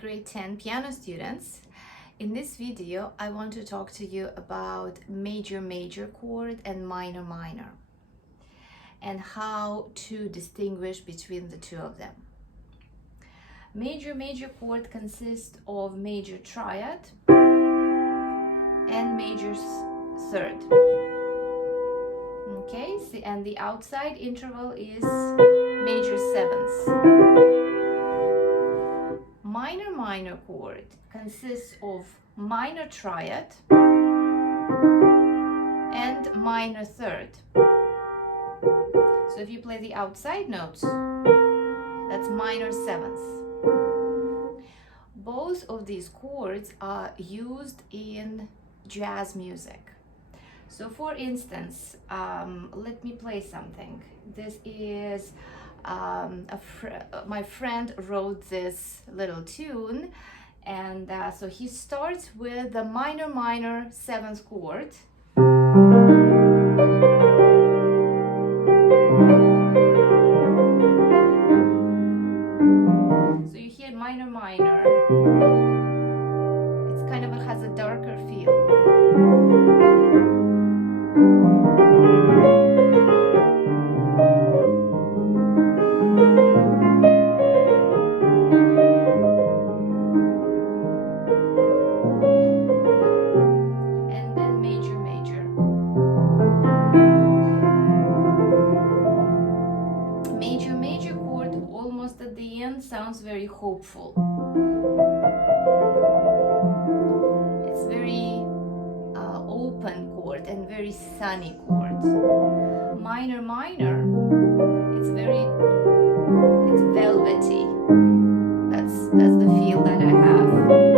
grade 10 piano students. In this video, I want to talk to you about major chord and minor and how to distinguish between the two of them. Major chord consists of major triad and major third. Okay, see, and the outside interval is major sevenths. Minor chord consists of minor triad and minor third. So if you play the outside notes, that's minor sevenths. Both of these chords are used in jazz music. So for instance, let me play something. This is my friend wrote this little tune, and so he starts with the minor seventh chord. So you hear minor. It's kind of has a darker feel. And then major. Major chord almost at the end sounds very hopeful. It's very open chord and very sunny chord. Minor, it's velvety. That's the feel that I have.